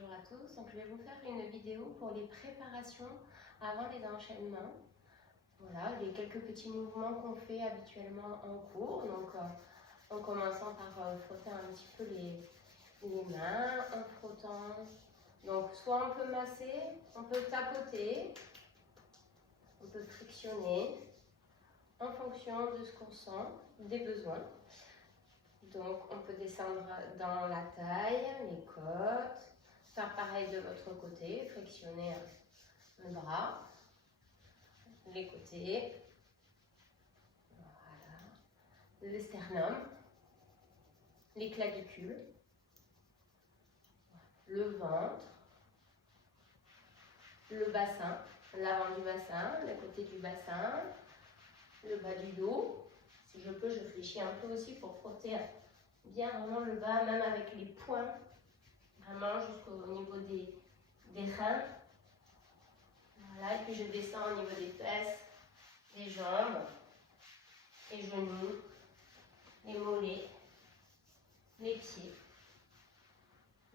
bonjour à tous. Donc, je vais vous faire une vidéo pour les préparations avant les enchaînements. Voilà, les quelques petits mouvements qu'on fait habituellement en cours. Donc, en commençant par frotter un petit peu les mains, en frottant. Donc, soit on peut masser, on peut tapoter, on peut frictionner en fonction de ce qu'on sent, des besoins. Donc, on peut descendre dans la taille, les côtes, faire pareil de l'autre côté, frictionner le bras, les côtés, voilà, le sternum, les clavicules, le ventre, le bassin, l'avant du bassin, le côté du bassin, le bas du dos. Si je peux, je fléchis un peu aussi pour frotter bien vraiment le bas, même avec les poings, vraiment jusqu'au niveau des reins. Voilà, et puis je descends au niveau des fesses, les jambes, les genoux, les mollets, les pieds.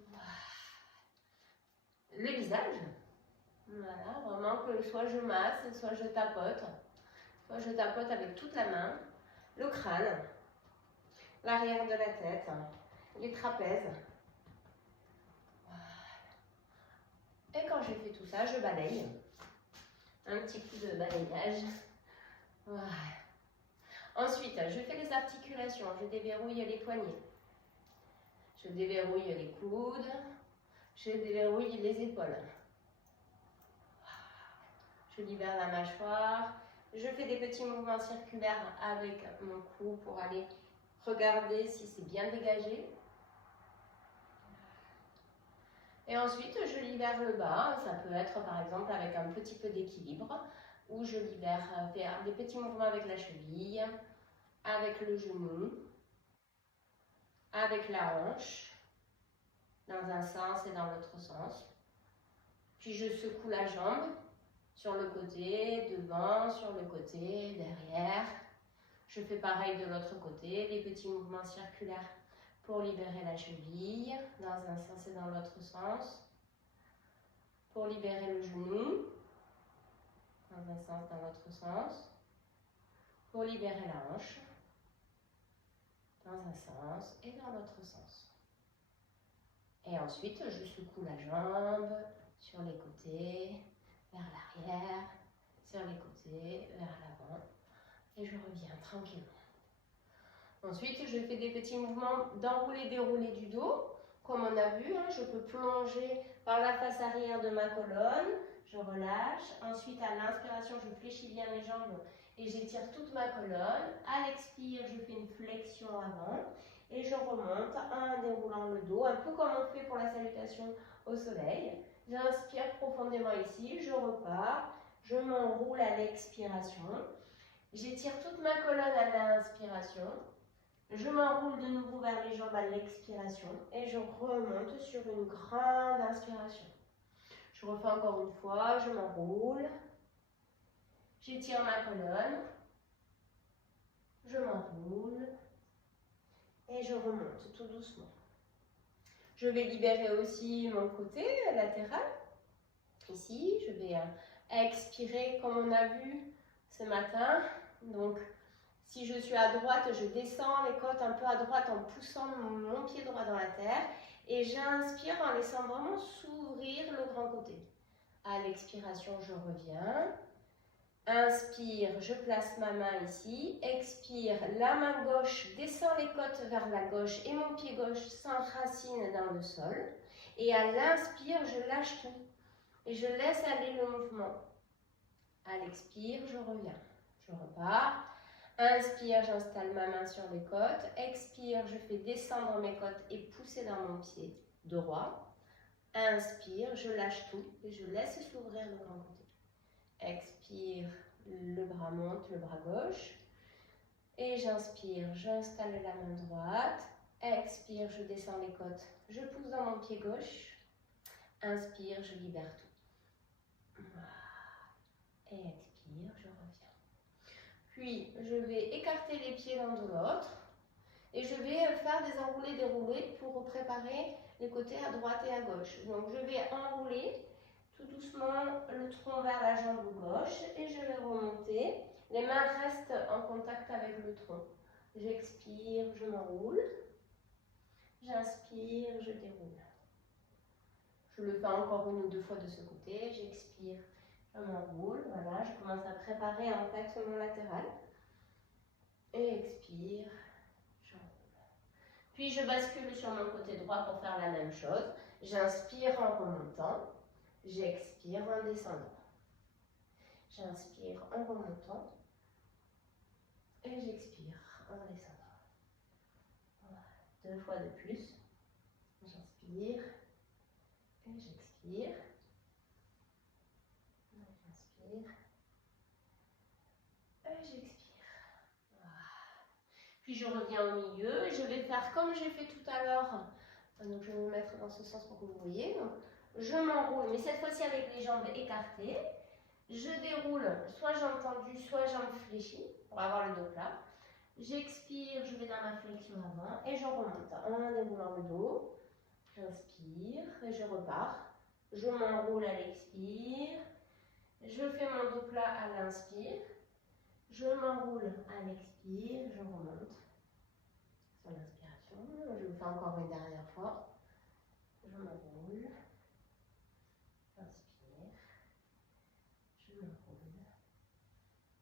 Voilà. Le visage. Voilà, vraiment que soit je masse, soit je tapote. Soit je tapote avec toute la main. Le crâne, l'arrière de la tête, les trapèzes. Voilà. Et quand j'ai fait tout ça, je balaye. Un petit coup de balayage. Voilà. Ensuite, je fais les articulations. Je déverrouille les poignets. Je déverrouille les coudes. Je déverrouille les épaules. Je libère la mâchoire. Je fais des petits mouvements circulaires avec mon cou pour aller regarder si c'est bien dégagé. Et ensuite, je libère le bas. Ça peut être par exemple avec un petit peu d'équilibre, où je libère, faire des petits mouvements avec la cheville, avec le genou, avec la hanche, dans un sens et dans l'autre sens. Puis je secoue la jambe sur le côté, devant, sur le côté, derrière. Je fais pareil de l'autre côté, des petits mouvements circulaires pour libérer la cheville, dans un sens et dans l'autre sens. Pour libérer le genou, dans un sens, dans l'autre sens. Pour libérer la hanche, dans un sens et dans l'autre sens. Et ensuite, je secoue la jambe sur les côtés, vers l'arrière, sur les côtés, vers l'avant. Et je reviens tranquillement. Ensuite, je fais des petits mouvements d'enroulé-déroulé du dos. Comme on a vu, je peux plonger par la face arrière de ma colonne. Je relâche. Ensuite, à l'inspiration, je fléchis bien mes jambes et j'étire toute ma colonne. À l'expire, je fais une flexion avant et je remonte en déroulant le dos, un peu comme on fait pour la salutation au soleil. J'inspire profondément ici, je repars, je m'enroule à l'expiration. J'étire toute ma colonne à l'inspiration. Je m'enroule de nouveau vers les jambes à l'expiration et je remonte sur une grande inspiration. Je refais encore une fois, je m'enroule, j'étire ma colonne, je m'enroule et je remonte tout doucement. Je vais libérer aussi mon côté latéral. Ici, je vais expirer comme on a vu ce matin. Donc, si je suis à droite, je descends les côtes un peu à droite en poussant mon pied droit dans la terre. Et j'inspire en laissant vraiment s'ouvrir le grand côté. À l'expiration, je reviens. Inspire, je place ma main ici. Expire, la main gauche descend les côtes vers la gauche et mon pied gauche s'enracine dans le sol. Et à l'inspire, je lâche tout. Et je laisse aller le mouvement. À l'expire, je reviens. Je repars. Inspire, j'installe ma main sur les côtes. Expire, je fais descendre mes côtes et pousser dans mon pied droit. Inspire, je lâche tout et je laisse s'ouvrir le grand côté. Expire, le bras monte, le bras gauche. Et j'inspire, j'installe la main droite. Expire, je descends les côtes, je pousse dans mon pied gauche. Inspire, je libère tout. Et expire, je reviens. Puis, je vais écarter les pieds l'un de l'autre et je vais faire des enroulés-déroulés pour préparer les côtés à droite et à gauche. Donc je vais enrouler tout doucement le tronc vers la jambe gauche et je vais remonter. Les mains restent en contact avec le tronc. J'expire, je m'enroule. J'inspire, je déroule. Je le fais encore 1 ou 2 fois de ce côté. J'expire, je m'enroule. Voilà, je commence à préparer en fait mon latéral. Et expire, j'enroule. Puis je bascule sur mon côté droit pour faire la même chose. J'inspire en remontant. J'expire en descendant. J'inspire en remontant. Et j'expire en descendant. Voilà. 2 fois de plus. J'inspire. Et j'expire. J'inspire. Et j'expire. Voilà. Puis je reviens au milieu. Je vais faire comme j'ai fait tout à l'heure. Donc je vais me mettre dans ce sens pour que vous voyez. Donc, je m'enroule, mais cette fois-ci avec les jambes écartées. Je déroule, soit jambes tendues, soit jambes fléchies, pour avoir le dos plat. J'expire, je vais dans ma flexion avant et je remonte en déroulant le dos. J'inspire et je repars. Je m'enroule à l'expire. Je fais mon dos plat à l'inspire. Je m'enroule à l'expire. Je remonte sur l'inspiration. Je vous fais encore une dernière fois. Je m'enroule. J'inspire. Je m'enroule.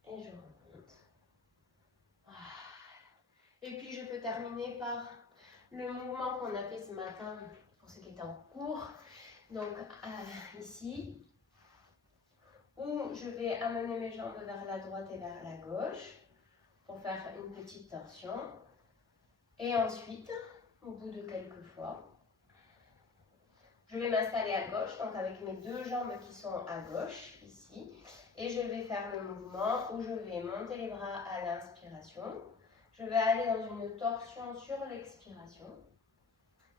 Et je remonte. Et puis je peux terminer par le mouvement qu'on a fait ce matin pour ceux qui étaient en cours. Donc ici, où je vais amener mes jambes vers la droite et vers la gauche pour faire une petite torsion. Et ensuite, au bout de quelques fois, je vais m'installer à gauche, donc avec mes 2 jambes qui sont à gauche, ici. Et je vais faire le mouvement où je vais monter les bras à l'inspiration. Je vais aller dans une torsion sur l'expiration.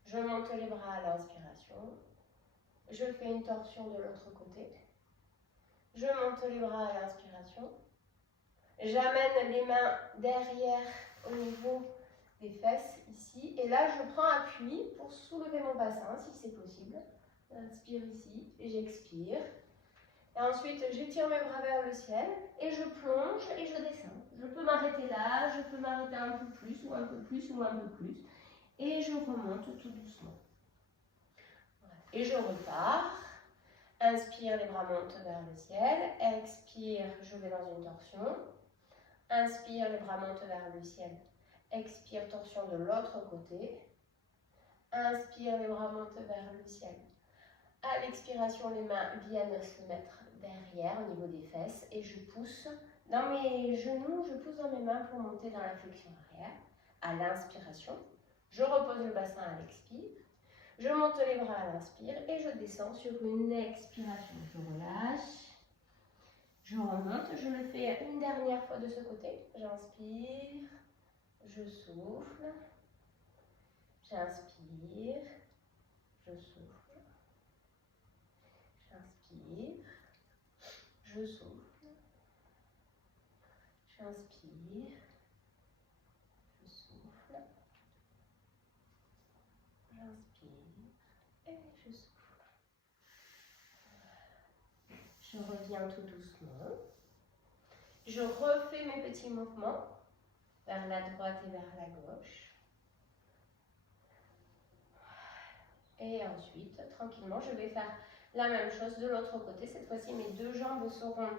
Je monte les bras à l'inspiration. Je fais une torsion de l'autre côté. Je monte les bras à l'inspiration. J'amène les mains derrière au niveau des fesses ici. Et là, je prends appui pour soulever mon bassin si c'est possible. J'inspire ici et j'expire. Et ensuite, j'étire mes bras vers le ciel et je plonge et je descends. Je peux m'arrêter là, je peux m'arrêter un peu plus ou un peu plus ou un peu plus. Et je remonte tout doucement. Voilà. Et je repars. Inspire, les bras montent vers le ciel. Expire, je vais dans une torsion. Inspire, les bras montent vers le ciel. Expire, torsion de l'autre côté. Inspire, les bras montent vers le ciel. À l'expiration, les mains viennent se mettre derrière au niveau des fesses et je pousse dans mes genoux, je pousse dans mes mains pour monter dans la flexion arrière. À l'inspiration, je repose le bassin à l'expire. Je monte les bras à l'inspire et je descends sur une expiration. Je relâche. Je remonte. Je le fais une dernière fois de ce côté. J'inspire. Je souffle. J'inspire. Je souffle. J'inspire. Je souffle. J'inspire. Je souffle. J'inspire. Et je souffle. Je reviens tout doucement. Je refais mes petits mouvements vers la droite et vers la gauche. Et ensuite, tranquillement, je vais faire la même chose de l'autre côté. Cette fois-ci, mes 2 jambes seront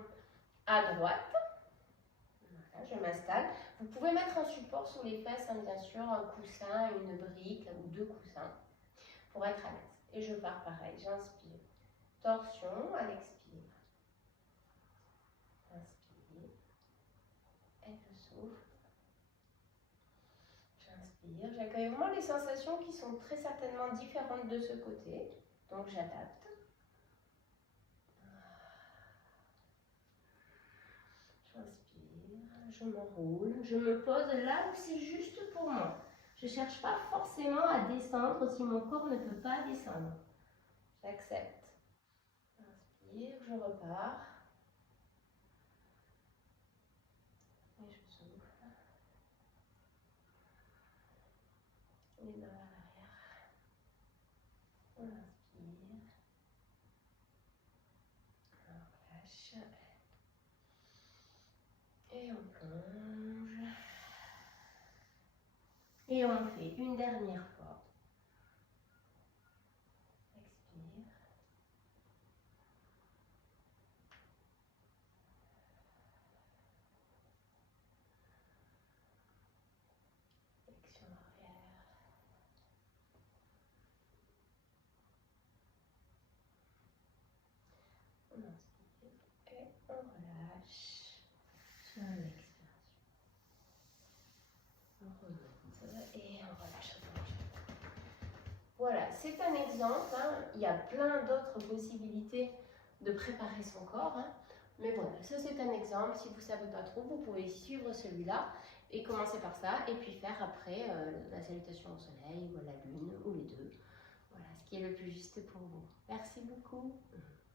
à droite. Voilà, je m'installe. Vous pouvez mettre un support sous les fesses, hein, bien sûr, un coussin, une brique ou 2 coussins pour être à l'aise. Et je pars pareil, j'inspire. Torsion à l'expire. Inspire. Et je souffle. J'inspire. J'accueille vraiment les sensations qui sont très certainement différentes de ce côté. Donc j'adapte. J'inspire. Je m'enroule. Je me pose là où c'est juste pour moi. Je ne cherche pas forcément à descendre si mon corps ne peut pas descendre. J'accepte. Inspire, je repars. Et je souffle. Les mains à l'arrière. Et on plonge. Et on fait une dernière fois. Expire. Flexion arrière. On inspire et on relâche sur l'expiration. On remonte et on relâche. Voilà, c'est un exemple. Hein. Il y a plein d'autres possibilités de préparer son corps. Hein. Mais voilà, ça c'est un exemple. Si vous ne savez pas trop, vous pouvez suivre celui-là et commencer par ça. Et puis faire après la salutation au soleil ou à la lune ou les deux. Voilà, ce qui est le plus juste pour vous. Merci beaucoup.